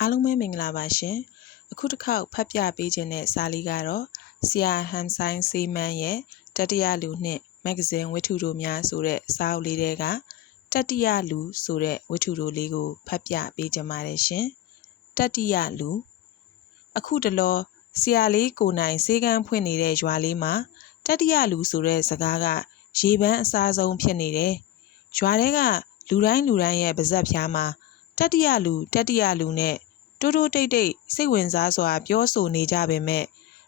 အားလုံးပဲမင်္ဂလာပါရှင်အခုတစ်ခေါက်ဖတ်ပြပေးခြင်းတဲ့စာလေးကတော့ဆရာဟန်ဆိုင်စေးမန်းရဲ့တတိယလူနှင့်မဂ္ဂဇင်းဝတ္ထုတို့များဆိုတဲ့စာအုပ်လေးတွေကတတိယလူဆိုတဲ့ဝတ္ထုတို့လေးကိုဖတ်ပြပေးကြပါတယ်ရှင်တတိယလူအခုတလောဆရာလေးကိုနိုင်စေကန်းဖွင့်နေတဲ့ရွာလေးမှာတတိယလူဆိုတဲ့စကားကရေပန်းအစားဆုံးဖြစ်နေတယ်ရွာထဲကလူတိုင်းလူတိုင်းရဲ့ပါဇက်ဖျားမှာတတိယလူတတိယလူနဲ့ တိုးတိုးတိတ်တိတ်စိတ်ဝင်စားစွာပြောဆိုနေကြပေမဲ့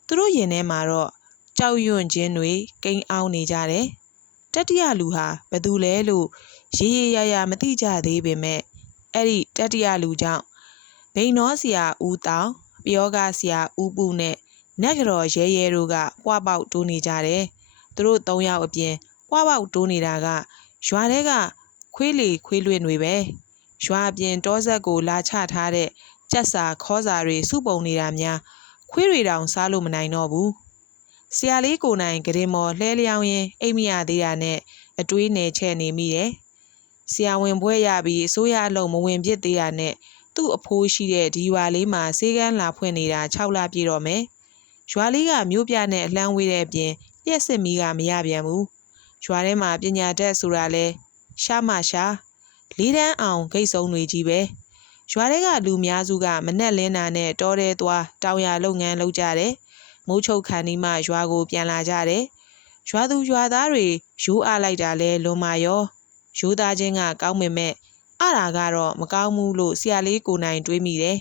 သူတို့ရင်ထဲမှာတော့ကြောက်ရွံ့ခြင်းတွေကိန်းအောင်နေကြတယ်တတိယလူဟာဘယ်သူလဲလို့ရေးရရရမသိကြသေးပေမဲ့အဲ့ဒီတတိယလူကြောင့်ဘိန်နောဆရာဦးတောင်ပယောဂဆရာဦးပူနဲ့နက်ကြော်ရဲရဲတို့ကပွားပေါက်တိုးနေကြတယ်သူတို့၃ယောက်အပြင်ပွားပေါက်တိုးနေတာကရွာထဲကခွေးလီခွေးလွင့်တွေပဲရွာအပြင်တောဆက်ကိုလာချထားတဲ့ ကြက်စာခေါစာတွေစုပုံနေတာများခွေးတွေတောင်စားလို့မနိုင်တော့ဘူးဆရာလေးကိုနိုင်ဂရင်မော်လှဲလျောင်းရင်အိမ်မရသေးတာနဲ့အတွေးနယ်ချဲ့နေမိတယ်ဆရာဝန်ဘွဲရပြီးအစိုးရအလုံးမဝင်ပြစ်သေးတာနဲ့သူ့အဖိုးရှိတဲ့ဒီရွာလေးမှာဆေးကန်းလာဖွင့်နေတာ6လပြည့်တော့မယ်ရွာလေးကမြို့ပြနဲ့အလန်းဝေးတဲ့အပြင်လျှက်စစ်မီးကမရပြန်ဘူးရွာထဲမှာပညာတတ်ဆိုတာလဲရှားမရှားလေးတန်းအောင်ဂိတ်ဆုံးတွေကြီးပဲ ရွာထဲကလူများစုကမနဲ့လင်းတာနဲ့တောထဲသွားတောင်ရလုပ်ငန်းလုပ်ကြတယ်မိုးချုပ်ခန်းဒီမှရွာကိုပြန်လာကြတယ်ရွာသူရွာသားတွေရိုးအားလိုက်တာလဲလွန်မာရောရိုးသားချင်းကကောင်းမင်မဲ့အရာကတော့မကောင်းဘူးလို့ဆရာလေးကိုနိုင်တွေးမိတယ်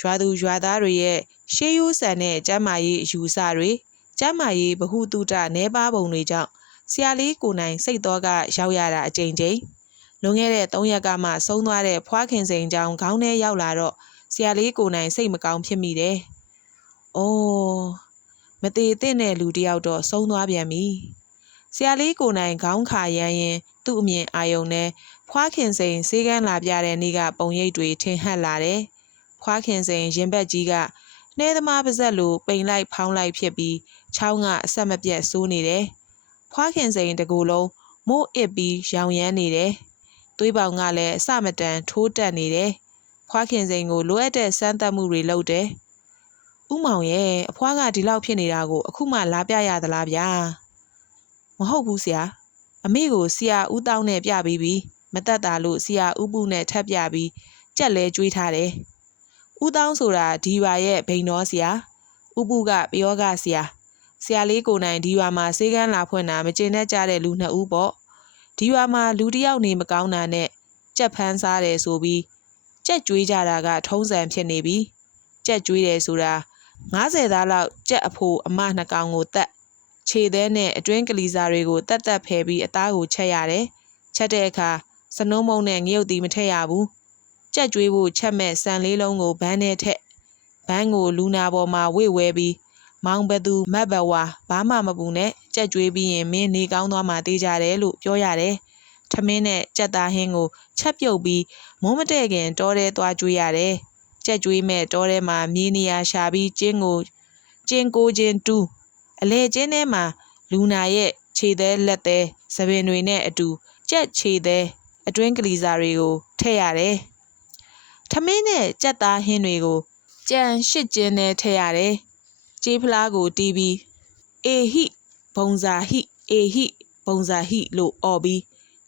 ရွာသူရွာသားတွေရဲ့ရှေးရိုးဆန်တဲ့ကျမ်းမာရေးအယူအဆတွေကျမ်းမာရေးဗဟုသုတနဲပါပုံတွေကြောင့်ဆရာလေးကိုနိုင်စိတ်တော်ကရောက်ရတာအကြိမ်ကြိမ် လွန်ခဲ့တဲ့၃ရက်ကမှဆုံးသွားတဲ့ဖွားခင်စိန်ကြောင်ခေါင်းထဲရောက်လာတော့ဆရာလေးကိုနိုင်စိတ်မကောင်းဖြစ်မိတယ်။အိုးမသေးသင့်တဲ့လူတယောက်တော့ဆုံးသွားပြန်ပြီ။ဆရာလေးကိုနိုင်ခေါင်းခါရမ်းရင်သူ့အမြင်အာယုံနဲ့ဖွားခင်စိန်စေးကန်းလာပြတဲ့နေ့ကပုံရိပ်တွေထင်ဟပ်လာတယ်။ဖွားခင်စိန်ရင်ဘက်ကြီးကနှဲသမားပါဇက်လိုပိန်လိုက်ဖောင်းလိုက်ဖြစ်ပြီးချောင်းကအဆက်မပြတ်ဆိုးနေတယ်။ဖွားခင်စိန်တကူလုံးမိုးအစ်ပြီးရောင်ရမ်းနေတယ်။ သွေးပေါင်ကလည်းအစမတန်ထိုးတက်နေတယ်။ဖွားခင်စိန်ကိုလိုအပ်တဲ့စမ်းသပ်မှုတွေလုပ်တယ်။ဥမောင်ရဲ့အဖွားကဒီလောက်ဖြစ်နေတာကိုအခုမှလာပြရသလားဗျာ။မဟုတ်ဘူးဆရာ။အမေကိုဆရာဦးတောင်းနဲ့ပြပြီးပြီ။မတက်တာလို့ဆရာဦးပုနဲ့ထပ်ပြပြီးကြက်လဲကျွေးထားတယ်။ဦးတောင်းဆိုတာဒီရွာရဲ့ဘိန်တော်ဆရာ။ဦးပုကပယောကဆရာ။ဆရာလေးကိုနိုင်ဒီရွာမှာစေကန်းလာဖွင့်တာမကျင်တတ်ကြတဲ့လူနှစ်ဦးပေါ့။ ဒီရွာမှာလူတစ်ယောက်နေမကောင်းတာနဲ့ကြက်ဖန်းစားတယ်ဆိုပြီးကြက်ကြွေးကြတာကထုံးစံဖြစ်နေပြီကြက်ကြွေးတယ်ဆိုတာ90သားလောက်ကြက်အဖိုးအမနှစ်ကောင်ကိုတက်ခြေသေးနဲ့အတွင်းကလီစာတွေကိုတက်တက်ဖယ်ပြီးအသားကိုချက်ရတယ်ချက်တဲ့အခါစနှုံးမုံနဲ့ငရုတ်တီမထည့်ရဘူးကြက်ကြွေးဖို့ချက်မဲ့ဆန်လေးလုံးကိုဘန်းနဲ့ထက်ဘန်းကိုလူနာပေါ်မှာဝေဝဲပြီး မောင်ဘသူမတ်ဘဝဘာမှမပူနဲ့ကြက်ကြွေးပြီးရင်မင်းနေကောင်းသွားမှတေးကြတယ်လို့ပြောရတယ်ထမင်းနဲ့ကြက်သားဟင်းကိုချက်ပြုတ်ပြီးမိုးမတဲ့ခင်တောထဲသွားကျွေးရတယ်။ကြက်ကျွေးမဲ့တောထဲမှာမြေနေရာရှာပြီးကျင်းကိုကျင်းကိုချင်းတူးအလဲကျင်းထဲမှာလူနာရဲ့ခြေသေးလက်သေးသပင်တွေနဲ့အတူကြက်ခြေသေးအတွင်းကလီစာတွေကိုထည့်ရတယ်။ထမင်းနဲ့ကြက်သားဟင်းတွေကိုကြံရှစ်ကျင်းနဲ့ထည့်ရတယ်။ ကြေးဖလားကိုတီးပြီးအေဟိဘုံစာဟိအေဟိဘုံစာဟိလို့အော်ပြီး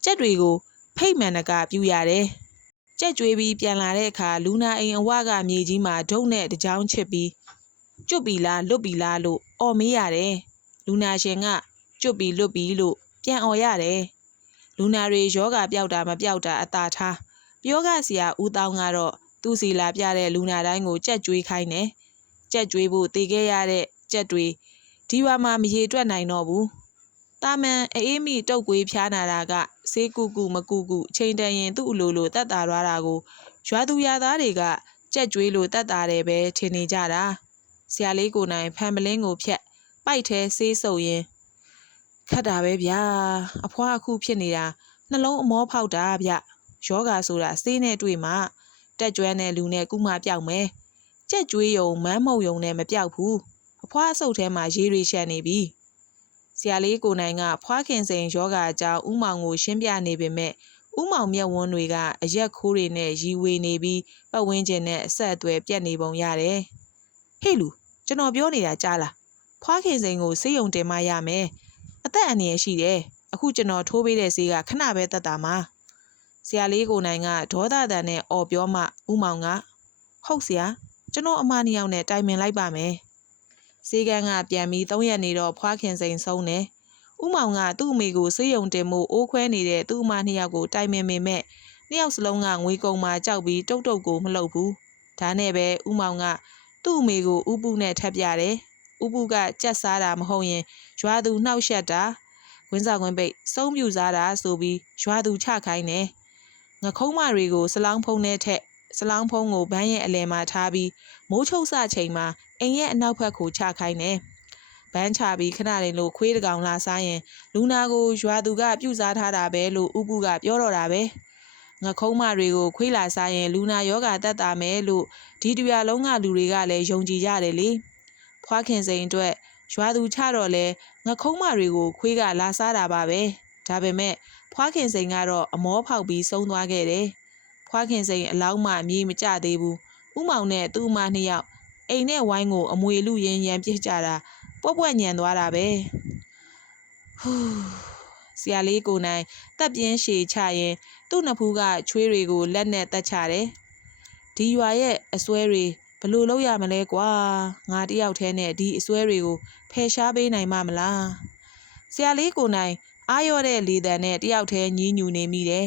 ကြက်တွေကို ဖိတ်မှန်တကပြူရတယ်။ကြက်ကြွေးပြီးပြန်လာတဲ့အခါလူနာအိမ်အဝကမြေကြီးမှာဒုတ်နဲ့တကြောင်ချစ်ပြီးကျွတ်ပြီလားလွတ်ပြီလားလို့အော်မေးရတယ်။လူနာရှင်ကကျွတ်ပြီလွတ်ပြီလို့ပြန်အော်ရတယ်။လူနာတွေယောဂပျောက်တာမပျောက်တာအသာထားပြောကဆရာဦးတောင်းကတော့သူ့စီလာပြတဲ့လူနာတိုင်းကိုကြက်ကြွေးခိုင်းတယ်။ ကြက်ကြွေးဖို့တေခဲ့ရတဲ့ကြက်တွေဒီဝါမှာမရေတွက်နိုင်တော့ဘူး။တာမန်အေးမိတုတ်ကွေးဖျားနာတာကဆေးကုကုမကုကုချိန်တန်ရင်သူ့အလိုလိုတက်တာသွားတာကိုရွာသူရွာသားတွေကကြက်ကြွေးလိုတက်တာတယ်ပဲထင်နေကြတာဆရာလေးကိုနိုင်ဖန်ပလင်းကိုဖြတ်ပိုက်ထဲဆေးဆုပ်ရင်ခတ်တာပဲဗျာအဖွားအခုဖြစ်နေတာနှလုံးအမောဖောက်တာဗျယောဂါဆိုတာဆေးနဲ့တွေ့မှတက်ကြွတဲ့လူနဲ့ကုမပြောက်မယ် ကြက်ကြွေးယုံမမ်းမုံယုံနဲ့မပြောက်ဘူးအဖွားအဆုပ်ထဲမှာရေးတွေရှက်နေပြီဆရာလေးကိုနိုင်ကဖွားခင်စိန်ယောဂါအကြောင်းဥမောင်ကိုရှင်းပြနေပေမဲ့ဥဥမောင်မြတ်ဝန်းတွေကအရက်ခိုးတွေနဲ့ရီဝေနေပြီးပတ်ဝန်းကျင်နဲ့အဆက်အသွယ်ပြတ်နေပုံရတယ်ဟေ့လူကျွန်တော်ပြောနေတာကြားလားဖွားခင်စိန်ကိုစေးရုံတင်မရမယ်အသက်အန္တရာယ်ရှိတယ်အခုကျွန်တော်ထိုးပေးတဲ့ဆေးကခဏပဲတက်တာမှာဆရာလေးကိုနိုင်ကဒေါသတန်နဲ့អော်ပြောမှဥမောင်ကဟုတ်ဆရာ ကျွန်တော်အမနှစ်ယောက်နဲ့တိုင်ပင်လိုက်ပါမယ်စေကန်းကပြန်ပြီး၃ရက်နေတော့ဖွားခင်စိန်ဆုံးတယ်ဥမောင်ကသူ့အမေကိုစေးရုံတင်မှုအိုးခွဲနေတဲ့သူ့အမနှစ်ယောက်ကိုတိုင်ပင်ပေမဲ့နှစ်ယောက်စလုံးကငွေကုန်မှကြောက်ပြီးတုတ်တုတ်ကိုမလှုပ်ဘူးဒါနဲ့ပဲဥမောင်ကသူ့အမေကိုဥပုနဲ့ထပ်ပြတယ်ဥပုကကြက်စားတာမဟုတ်ရင်ရွာသူနှောက်ရှက်တာဝင်းစားခွင်းပိတ်စုံးပြူစားတာဆိုပြီးရွာသူချခိုင်းတယ်ငခုံးမတွေကိုစလောင်းဖုံးနဲ့ထက် စလောင်းဖုံးကိုဘန်းရဲ့အလယ်မှာထားပြီးမိုးချုပ်စချိန်မှာအိမ်ရဲ့အနောက်ဘက်ကိုချခိုင်းတယ်ဘန်းချပြီးခဏလေးလို့ခွေးတကောင်လာစားရင်လူနာကိုရွာသူကပြုတ်စားထားတာပဲလို့ဥပုကပြောတော့တာပဲငခုံးမတွေကိုခွေးလာစားရင်လူနာယောဂတက်တာမယ်လို့ဒီတပြားလုံးကလူတွေကလည်းယုံကြည်ကြတယ်လေဖွားခင်စိန်အတွက်ရွာသူချတော့လဲငခုံးမတွေကိုခွေးကလာစားတာပါပဲဒါပေမဲ့ဖွားခင်စိန်ကတော့အမောဖောက်ပြီးဆုံးသွားခဲ့တယ် ဖွားခင်စိန်အလောင်းမှမြေမကျသေးဘူးဥမောင်နဲ့သူ့အမနှစ်ယောက်အိမ်နဲ့ဝိုင်းကိုအမွေလူရင်းရန်ပြစ်ကြတာပွက်ပွက်ညံသွားတာပဲဟူးဆရာလေးကိုနိုင်တက်ပြင်းရှည်ချရင်သူ့နှစ်ဖူးကချွေးတွေကိုလက်နဲ့တက်ချတယ်ဒီရွာရဲ့အစွဲတွေဘလို့လုပ်ရမလဲကွာငါတယောက်တည်းနဲ့ဒီအစွဲတွေကိုဖယ်ရှားပေးနိုင်မှာမလားဆရာလေးကိုနိုင်အားရော့တဲ့လေတံနဲ့တယောက်တည်းညင်းညူနေမိတယ်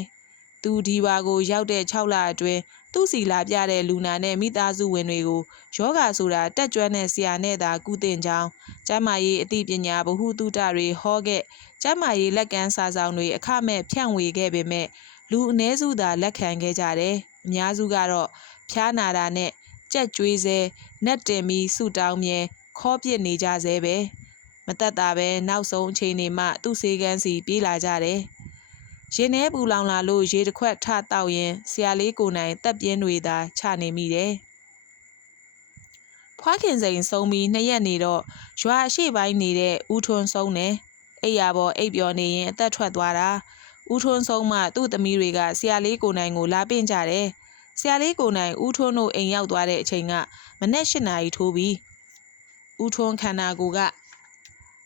သူဒီဘာကိုရောက်တဲ့6လအတွင်းသူ့စီလာပြတဲ့လူနာနဲ့မိသားစုဝင်တွေကိုယောဂါဆိုတာတက်ကြွတဲ့ဆရာနဲ့သာကုသင်ကြောင်းကျမ်းမာရေးအသိပညာဗဟုသုတတွေဟောခဲ့ကျမ်းမာရေးလက်ကမ်းစာဆောင်တွေအခမဲ့ဖြန့်ဝေခဲ့ပေမဲ့လူအ ਨੇ စုသာလက်ခံခဲ့ကြတယ်အများစုကတော့ဖျားနာတာနဲ့ကြက်ကြွေးစဲနက်တင်ပြီးဆူတောင်းမြဲခေါ်ပစ်နေကြဆဲပဲမတက်တာပဲနောက်ဆုံးအချိန်တွေမှသူ့စေကန်းစီပြေးလာကြတယ် ရင်ထဲပူလောင်လာလို့ရေတစ်ခွက်ထတောက်ရင်ဆရာလေးကိုနိုင်တက်ပြင်းတွေသာချနေမိတယ်ဖွားခင်စိန်ဆုံးပြီးနှစ်ရက်နေတော့ရွာအရှိပိုင်းနေတဲ့ဦးထွန်းဆုံးတယ်အိယာပေါ်အိပ်ပျော်နေရင်အသက်ထွက်သွားတာဦးထွန်းဆုံးမှသူ့သမီးတွေကဆရာလေးကိုနိုင်ကိုလာပင့်ကြတယ်ဆရာလေးကိုနိုင်ဦးထွန်းတို့အိမ်ရောက်သွားတဲ့အချိန်ကမနေ့၈နာရီထိုးပြီးဦးထွန်းခန္ဓာကိုယ်က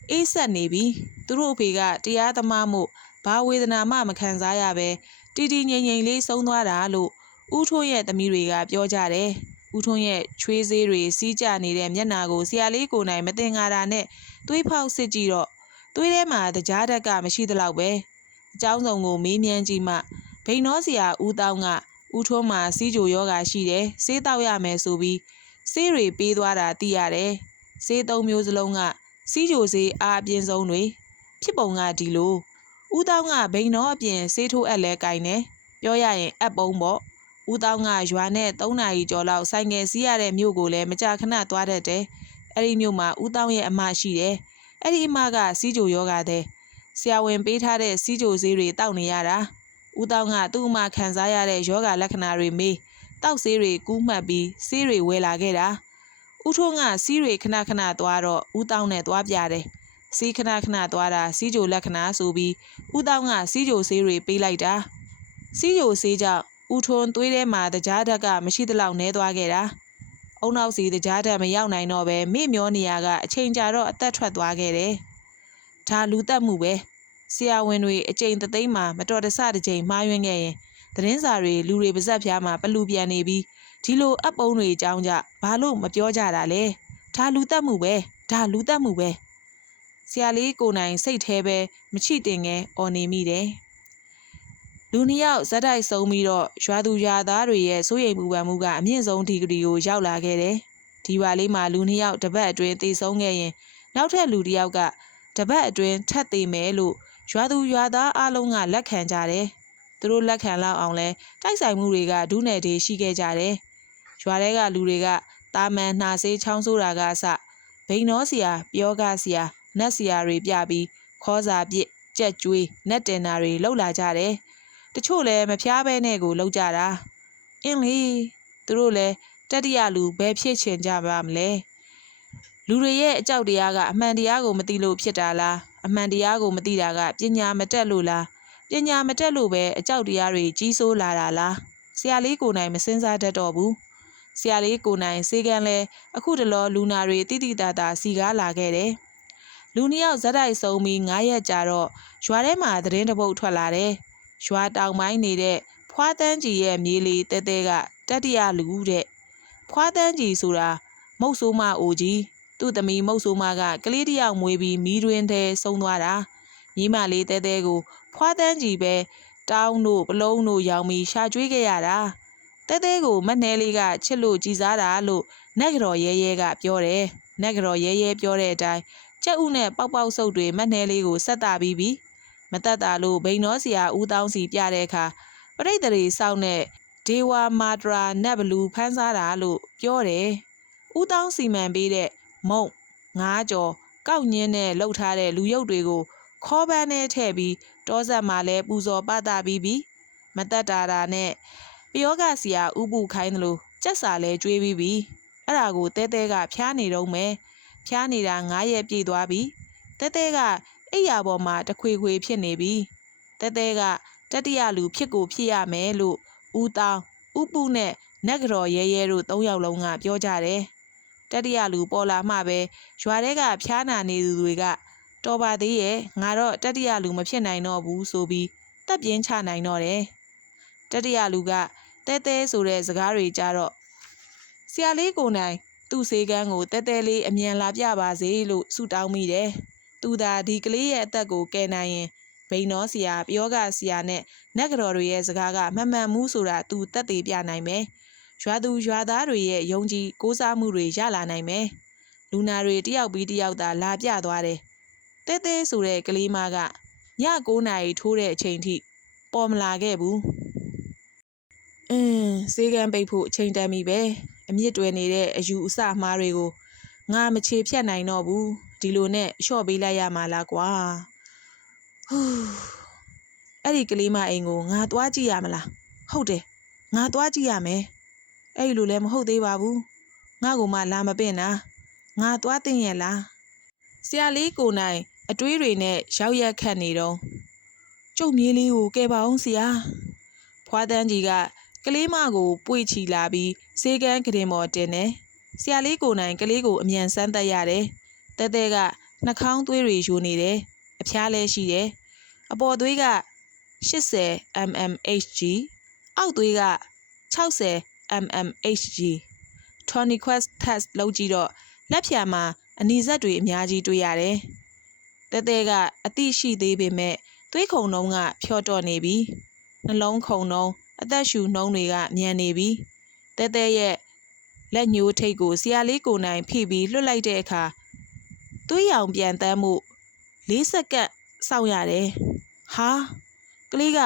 အေးဆက်နေပြီသူတို့အဖေကတရားသမားမှု ဘာဝေဒနာမှမခံစားရဘဲတီတီငိမ့်ငိမ့်လေးဆုံးသွားတာလို့ဦးထွန်းရဲ့သမီးတွေကပြောကြတယ်။ဦးထွန်းရဲ့ချွေးဆေးတွေစီးကျနေတဲ့မျက်နာကိုဆရာလေးကိုနိုင်မတင်ငါတာနဲ့သွေးဖောက်စစ်ကြည့်တော့သွေးထဲမှာတကြားဓာတ်ကမရှိသလောက်ပဲ။အကြောင်းစုံကိုမေးမြန်းကြည့်မှဘိန်နောဆရာဦးတောင်းကဦးထွန်းမှာစီးကြိုယောဂါရှိတယ်။ဆေးတောက်ရမယ်ဆိုပြီးဆေးတွေပေးသွားတာသိရတယ်။ဆေးသုံးမျိုးစလုံးကစီးကြိုဆေးအားအပြင်းဆုံးတွေဖြစ်ပုံကဒီလို ဦးတောင်းကဘိန်တော်အပြင်ဆေးထိုးအပ်လဲကင်တယ်ပြောရရင်အပ်ပုံးပေါ့ဦးတောင်းကရွာနဲ့၃နာရီကျော်လောက်ဆိုင်ငယ်စီးရတဲ့မြို့ကိုလည်းမကြာခဏသွားတတ်တယ်အဲ့ဒီမြို့မှာဦးတောင်းရဲ့အမရှိတယ်အဲ့ဒီအမကစီးကြိုယောဂါတဲ့ဆရာဝန်ပေးထားတဲ့စီးကြိုဆေးတွေတောက်နေရတာဦးတောင်းကသူ့အမခံစားရတဲ့ယောဂလက္ခဏာတွေမေးတောက်ဆေးတွေကူးမှတ်ပြီးဆေးတွေဝယ်လာခဲ့တာဦးထွန်းကစီးတွေခဏခဏသွားတော့ဦးတောင်းနဲ့သွားပြတယ် စီးခဏခဏသွားတာစီးကြိုလက္ခဏာဆိုပြီးဦးတောင်းကစီးကြိုဆေးတွေပေးလိုက်တာစီးကြိုဆေးကြောင့်ဦးထွန်းသွေးထဲမှာတကြားဓာတ်ကမရှိသလောက်နှဲသွားခဲ့တာအုံနောက်စီတကြားဓာတ်မရောက်နိုင်တော့ပဲမေ့မျောနေရကအချိန်ကြာတော့အသက်ထွက်သွားခဲ့တယ်ဒါလူတက်မှုပဲဆရာဝန်တွေအကြိမ်တသိန်းမှာမတော်တဆတစ်ကြိမ်မှားယွင်းခဲ့ရင်သတင်းစာတွေလူတွေပါဇက်ဖျားမှာပလူပြန်နေပြီးဒီလိုအပုံတွေအကြောင်းကြဘာလို့မပြောကြတာလဲဒါလူတက်မှုပဲဒါလူတက်မှုပဲဆ ရာလေးကိုနိုင်စိတ်แท้ပဲမချိတင်ငယ်အော်နေမိတယ်လူနှစ်ယောက်ဇက်တိုက်ဆုံးပြီးတော့ရွာသူရွာသားတွေရဲ့စိုးရိမ်မှုပန်မှုကအမြင့်ဆုံးဒီဂရီကိုရောက်လာခဲ့တယ်ဒီပါလေးမှာလူနှစ်ယောက်တပတ်အတွင်းသေဆုံးခဲ့ရင်နောက်ထပ်လူတစ်ယောက်ကတပတ်အတွင်းထပ်သေးမယ်လို့ရွာသူရွာသားအလုံးကလက်ခံကြတယ်။သူတို့လက်ခံလောက်အောင်လဲတိုက်ဆိုင်မှုတွေကဒုနယ်တွေရှိခဲ့ကြတယ်။ရွာထဲကလူတွေကတာမန်နှာဆေးချောင်းဆိုးတာကအစဘိန်နောဆရာပြောကားဆရာ နတ်ဆရာတွေပြပြီးခေါ်စာပြစ်ကြက်ကျွေးနတ်တင်နာတွေလှုပ်လာကြတယ်။တချို့လည်းမဖျားဘဲနဲ့ကိုလှုပ်ကြတာ။အင်းလေသူတို့လည်းတတိယလူဘယ်ဖြစ်ချင်ကြပါမလဲ။လူတွေရဲ့အကြောက်တရားကအမှန်တရားကိုမသိလို့ဖြစ်တာလားအမှန်တရားကိုမသိတာကပညာမတက်လို့လားပညာမတက်လို့ပဲအကြောက်တရားတွေကြီးစိုးလာတာလားဆရာလေးကိုနိုင်မစင်စားတတ်တော့ဘူးဆရာလေးကိုနိုင်စေကန်းလဲအခုတလောလူနာတွေတိတိတတာစီကားလာခဲ့တယ် လူနှစ်ယောက်ဇက်တိုက်ဆုံးပြီး9ရက်ကြာတော့ရွာထဲမှာသတင်းတစ်ပုတ်ထွက်လာတယ်ရွာတောင်ပိုင်းနေတဲ့ဖွားတန်းကြီးရဲ့မြေလီတဲတဲကတတ္တရလူတဲ့ဖွားတန်းကြီးဆိုတာမုတ်ဆိုးမအိုကြီးသူ့သမီးမုတ်ဆိုးမကကလေးတစ်ယောက်မွေးပြီးမီးတွင်ထဲဆုံးသွားတာညီမလေးတဲတဲကိုဖွားတန်းကြီးပဲတောင်းတို့ပလုံးတို့ရောင်ပြီးရှာကျွေးခဲ့ရတာတဲတဲကိုမက်နဲလေးကချစ်လို့ကြည်စားတာလို့နက်ကြော်ရဲရဲကပြောတယ်နက်ကြော်ရဲရဲပြောတဲ့အတိုင်း ကြက်ဥနဲ့ပေါက်ပေါက်ဆုပ်တွေမက်နဲလေးကိုဆက်တာပြီးပြီမတက်တာလို့ဘိန်တော်ဆရာဦးတောင်းစီပြတဲ့အခါပရိသတ်တွေစောင့်တဲ့ဒေဝမာတရာနတ်ဘလူးဖန်းစားတာလို့ပြောတယ်ဦးတောင်းစီမံပေးတဲ့မုံငါးကြော်ကောက်ညင်းနဲ့လှုပ်ထားတဲ့လူရုပ်တွေကိုခေါ်ပန်းနဲ့ထည့်ပြီးတောဆက်မှာလဲပူဇော်ပသပြီးပြီမတက်တာတာနဲ့ပယောဂဆရာဥပုခိုင်းတယ်လို့ကြက်စာလဲကျွေးပြီးပြီအဲ့ဒါကိုတဲတဲကဖျားနေတော့မယ် ဖျားနေတာ9ရက်ပြည့်သွားပြီတဲတဲကအိယာပေါ်မှာတခွေခွေဖြစ်နေပြီတဲတဲကတတိယလူဖြစ်ကိုဖြစ်ရမယ်လို့ဦးတောင်းဥပုနဲ့နက်ကြော်ရဲရဲတို့၃ယောက်လုံးကပြောကြတယ်တတိယလူပေါ်လာမှပဲရွာထဲကဖျားနာနေသူတွေကတော်ပါသေးရဲ့ငါတော့တတိယလူမဖြစ်နိုင်တော့ဘူးဆိုပြီးတက်ပြင်းချနိုင်တော့တယ်တတိယလူကတဲတဲဆိုတဲ့စကားတွေကြတော့ဆရာလေးကိုနိုင် သူ့စေကန်းကိုတဲတဲလေးအမြန်လာပြပါစေလို့ဆုတောင်းမိတယ်သူသာဒီကလေးရဲ့အသက်ကိုကယ်နိုင်ရင်ဘိန်တော်ဆရာပယောဂဆရာနဲ့နက်ကြော်တွေရဲ့စကားကမမှန်မှုဆိုတာသူတက်သေးပြနိုင်မယ်ရွာသူရွာသားတွေရဲ့ယုံကြည်ကိုးစားမှုတွေရလာနိုင်မယ်လူနာတွေတယောက်ပြီးတယောက်သာလာပြသွားတယ်တဲတဲဆိုတဲ့ကလေးမကည9နာရီထိုးတဲ့အချိန်ထိပေါ်မလာခဲ့ဘူးအင်းစေကံပိတ်ဖို့အချိန်တန်ပြီပဲ အမြင့်တွယ်နေတဲ့အယူအဆမှားတွေကိုငါမချေဖြတ်နိုင်တော့ဘူးဒီလိုနဲ့အလျှော့ပေးလိုက်ရမှာလားကွာဟူးအဲ့ဒီကလေးမအိမ်ကိုငါသွားကြည့်ရမလားဟုတ်တယ်ငါသွားကြည့်ရမယ်အဲ့ဒီလိုလည်းမဟုတ်သေးပါဘူးငါ့ကိုမှလာမပင့်တာငါသွားတင်ရဲ့လားဆရာလေးကိုနိုင်အတွေးတွေနဲ့ရောက်ရက်ခတ်နေတော့ကျုပ်မြေးလေးကိုကဲပါအောင်ဆရာဖွာတန်းကြီးက ကလေးမကိုပွေချီလာပြီးစေကန်းကရင်ပေါ်တင်တယ်ဆရာလေးကိုနိုင်ကလေးကိုအမြန်ဆန်းသက်ရတယ်တဲတဲကနှာခေါင်းသွေးတွေယူနေတယ်အဖျားလဲရှိတယ်အပေါ်သွေးက80 mmHg အောက်သွေးက60 mmHg Tony Quest test လုပ်ကြည့်တော့လက်ဖြာမှာအနီစက်တွေအများကြီးတွေ့ရတယ်။တဲတဲကအတိရှိသေးပေမဲ့သွေးခုန်နှုံးကဖြော့တော့နေပြီ။နှလုံးခုန်နှုံး အသက်ရှူနှုံးတွေကမြန်နေပြီ။တဲတဲရဲ့လက်ညှိုးထိတ်ကိုဆရာလေးကိုနိုင်ဖိပြီးလွှတ်လိုက်တဲ့အခါသွေးရောင်ပြန်တမ်းမှု၄စက္ကန့်စောင့်ရတယ်။ဟာကလေးက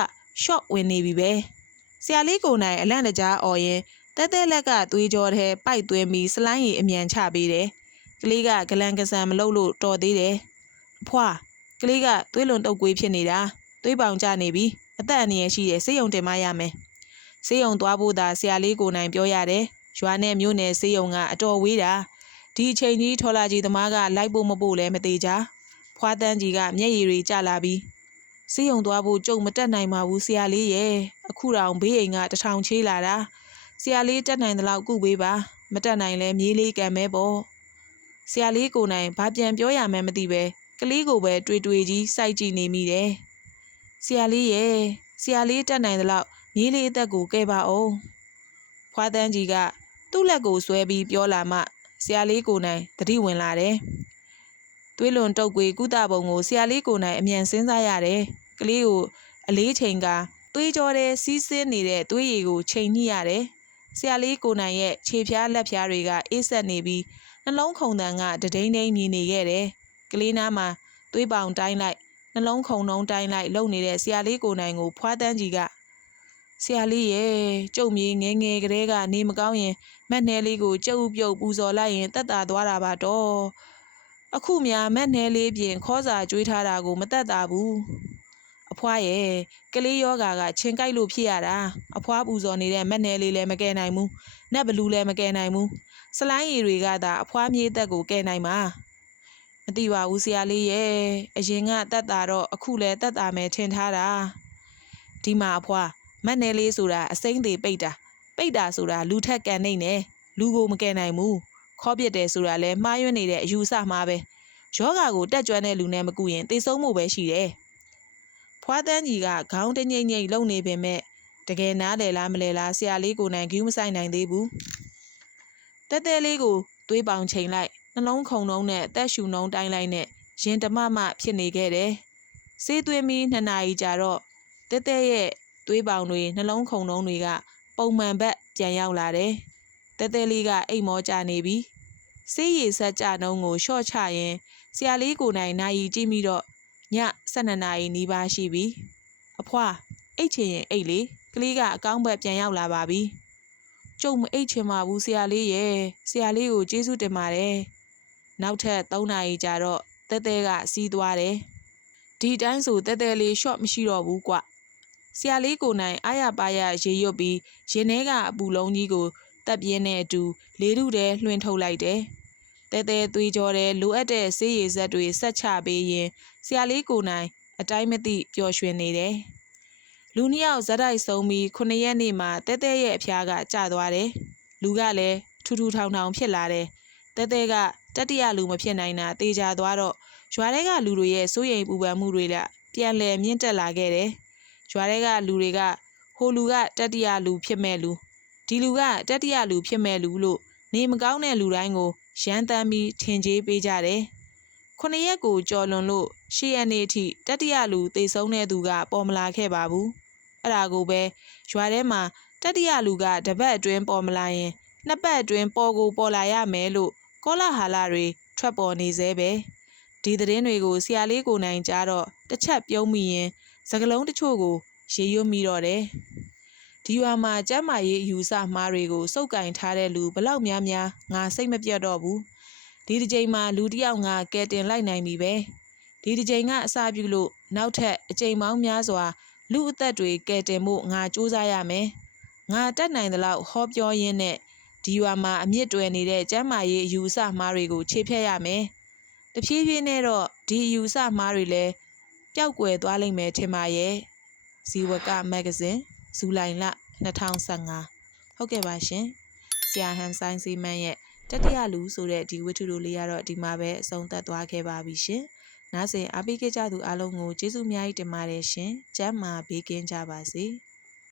short ဝင်နေပြီပဲ။ဆရာလေးကိုနိုင်အလန့်တကြားអော်ရင်တဲတဲလက်ကသွေးကြောထဲပိုက်သွင်းပြီးစလိုင်းရီအမြန်ချပေးတယ်။ကလေးကဂလန်ကဆန်မလုပ်လို့တော်သေးတယ်။အဖွာကလေးကသွေးလွန်တုပ်ကွေးဖြစ်နေတာ။သွေးပေါင်ကျနေပြီ။ အသက်အန္တရာယ်ရှိတယ်ဆေးရုံတင်မရမယ်။ဆေးရုံသွားဖို့သာဆရာလေးကိုနိုင်ပြောရတယ်။ရွာနဲ့မြို့နယ်ဆေးရုံကအတော်ဝေးတာ။ဒီအချိန်ကြီးထော်လာကြီးသမားကလိုက်ဖို့မဖို့လဲမသေးကြ။ဖွာတန်းကြီးကမျက်ရည်တွေကျလာပြီးဆေးရုံသွားဖို့ကြုံမတက်နိုင်ပါဘူးဆရာလေးရဲ့အခုတောင်ဘေးအိမ်ကတထောင်ချေးလာတာဆရာလေးတက်နိုင်သလောက်ကုပေးပါမတက်နိုင်လဲမြေးလေးကံမဲပေါ့ဆရာလေးကိုနိုင်ဘာပြန်ပြောရမှန်းမသိပဲကလေးကိုပဲတွေ့တွေ့ကြီးစိုက်ကြည့်နေမိတယ် ဆရာလေးရဲ့ဆရာလေးတက်နိုင်သလောက်မြေးလေးအသက်ကိုကဲပါအောင်ဖွာတန်းကြီးကသူ့လက်ကိုဆွဲပြီးပြောလာမှဆရာလေးကိုနိုင်တတိဝင်လာတယ်သွေးလွန်တုပ်ကွေကုသပုံကိုဆရာလေးကိုနိုင်အမြန်စဉ်းစားရတယ်။ကလေးကိုအလေးချိန်ကသွေးကြောတဲ့စီးဆင်းနေတဲ့သွေးရည်ကိုချိန်ညှိရတယ်။ဆရာလေးကိုနိုင်ရဲ့ခြေဖျားလက်ဖျားတွေကအေးဆက်နေပြီးနှလုံးခုန်တန်ကတဒိန်းဒိန်းမြည်နေခဲ့တယ်။ကလေးနားမှာသွေးပေါင်တိုင်းလိုက် နှလုံးခုန်နှုံးတိုင်းလိုက်လုံနေတဲ့ဆရာလေးကိုနိုင်ကိုဖွာတန်းကြီးကဆရာလေးရဲ့ကျုပ်မြေငယ်ငယ်ကလေးကနေမကောင်းရင်မက်နှဲလေးကိုကျုပ်ပြုတ်ပူဇော်လိုက်ရင်တက်တာသွားတာပါတော့အခုများမက်နှဲလေးပြင်ခေါ်စာကျွေးထားတာကို မတက်တာဘူးအဖွားရဲ့ကလေးယောဂါကချင်းကြိုက်လို့ဖြစ်ရတာအဖွားပူဇော်နေတဲ့မက်နှဲလေးလည်းမကယ်နိုင်ဘူးနတ်ဘလူးလည်းမကယ်နိုင်ဘူးစလိုင်းရည်တွေကသာအဖွားမြေးသက်ကိုကယ်နိုင်မှာ မသိပါဘူးဆရာလေးရဲ့အရင်ကတက်တာတော့အခုလည်းတက်တာမယ်ထင်ထားတာဒီမှာအဖွာမတ်နယ်လေးဆိုတာအစိမ့်သေးပိတ်တာပိတ်တာဆိုတာလူထက်ကန်နေနေလူကိုမကယ်နိုင်ဘူးခေါ်ပြစ်တယ်ဆိုတာလဲမှားယွင်းနေတဲ့အယူအဆမှားပဲယောဂါကိုတက်ကြွတဲ့လူနဲ့မကူရင်သေဆုံးမှုပဲရှိတယ်ဖွာတန်းကြီးကခေါင်းတငိမ့်ငိမ့်လုံနေပင်မဲ့တကယ်နားလေလားမလဲလားဆရာလေးကိုနိုင်ဂူးမဆိုင်နိုင်သေးဘူးတဲတဲလေးကိုသွေးပေါင်ချိန်လိုက် နှလုံးခုန်နှုံးနဲ့အသက်ရှူနှုံးတိုင်းလိုက်နဲ့ရင်တမမဖြစ်နေခဲ့တယ်ဆေးသွင်းပြီးနှစ်နာရီကြာတော့တဲတဲရဲ့သွေးပေါင်တွေနှလုံးခုန်နှုံးတွေကပုံမှန်ဘက်ပြန်ရောက်လာတယ်တဲတဲလေးကအိမ်မောကြနေပြီဆေးရည်ဆက်ကြနှုံးကိုရှော့ချရင်ဆရာလေးကိုနိုင်နာရီကြည့်ပြီးတော့ည12နာရီနီးပါးရှိပြီအဖွာအိတ်ချင်ရင်အိတ်လေကလေးကအကောင်းဘက်ပြန်ရောက်လာပါပြီကျုံမအိတ်ချင်ပါဘူးဆရာလေးရဲ့ဆရာလေးကိုကျေးဇူးတင်ပါတယ် နောက်ထပ်3နာရီကြာတော့တဲတဲကစီးသွားတယ်ဒီတိုင်းဆိုတဲတဲလေး short မရှိတော့ဘူးကွဆရာလေးကိုနိုင်အားရပါရရေရွတ်ပြီးရင်ထဲကအပူလုံးကြီးကိုတက်ပြင်းတဲ့အတူလေးထုထဲလွှင့်ထုတ်လိုက်တယ်တဲတဲသွေးကြောတဲ့လိုအပ်တဲ့ဆေးရည်ဆက်တွေဆက်ချပေးရင်ဆရာလေးကိုနိုင် အတိုင်းမသိပျော်ရွှင်နေတယ်။လူနှစ်ယောက်ဇက်တိုက်ဆုံးပြီးခုနှစ်ရက်နေ့မှာတဲတဲရဲ့အဖျားကကျသွားတယ်။လူကလည်းထူထူထောင်ထောင်ဖြစ်လာတယ်။ တဲတဲကတတိယလူမဖြစ်နိုင်တာတေချာသွားတော့ရွာထဲကလူတွေရဲ့စိုးရိမ်ပူပန်မှုတွေလက်ပြန်လည်မြင့်တက်လာခဲ့တယ်။ရွာထဲကလူတွေကဟိုလူကတတိယလူဖြစ်မဲ့လူဒီလူကတတိယလူဖြစ်မဲ့လူလို့နေမကောင်းတဲ့လူတိုင်းကိုရမ်းတမ်းပြီးထင်ကြေးပေးကြတယ်။ခုနှစ်ရက်ကိုကြော်လွန်လို့ရှေ့ရက်နေ့အထိတတိယလူသေဆုံးတဲ့သူကပေါ်မလာခဲ့ပါဘူး။အဲ့ဒါကိုပဲရွာထဲမှာတတိယလူကတပတ်အတွင်းပေါ်မလာရင်နှစ်ပတ်အတွင်းပေါ်ကိုပေါ်လာရမယ်လို့ ကောလာဟာလာတွေထွက်ပေါ်နေသေးပဲ။ဒီသတင်းတွေကိုဆရာလေးကိုနိုင်ကြတော့တစ်ချက်ပြုံးမိရင်စကလုံးတချို့ကိုရေရွတ်မိတော့တယ်။ဒီရွာမှာကျမ်းမာရေးအယူဆမှားတွေကိုစုပ်ကင်ထားတဲ့လူဘလောက်များများငါစိတ်မပြတ်တော့ဘူးဒီတစ်ချိန်မှာလူတစ်ယောက်ငါကဲတင်လိုက်နိုင်ပြီပဲဒီတစ်ချိန်ကအစာပြုလို့နောက်ထပ်အချိန်ပေါင်းများစွာ လူအသက်တွေကဲတင်ဖို့ငါစူးစမ်းရမယ်ငါတက်နိုင်သလောက်ဟောပြောရင်းနဲ့ ဒီရွာမှာအမြင့်တွယ်နေတဲ့ကျမ်းမာရေးအယူအဆမှားတွေကိုခြေဖြတ်ရမယ်တဖြည်းဖြည်းနဲ့တော့ဒီအယူအဆမှားတွေလည်းပျောက်ကွယ်သွားလိမ့်မယ်ထင်ပါရဲ့ဇီဝကမဂ္ဂဇင်းဇူလိုင်လ2015ဟုတ်ကဲ့ပါရှင်ဆရာဟန်ဆိုင်စီမန်ရဲ့တတိယလူဆိုတဲ့ဒီဝတ္ထုတို့လေးကတော့ဒီမှာပဲအဆုံးသတ်သွားခဲ့ပါပြီရှင်နားဆင်အားပေးခဲ့ကြသူအားလုံးကိုကျေးဇူးအများကြီးတင်ပါတယ်ရှင်ကျမ်းမာဘေးကင်းကြပါစေ။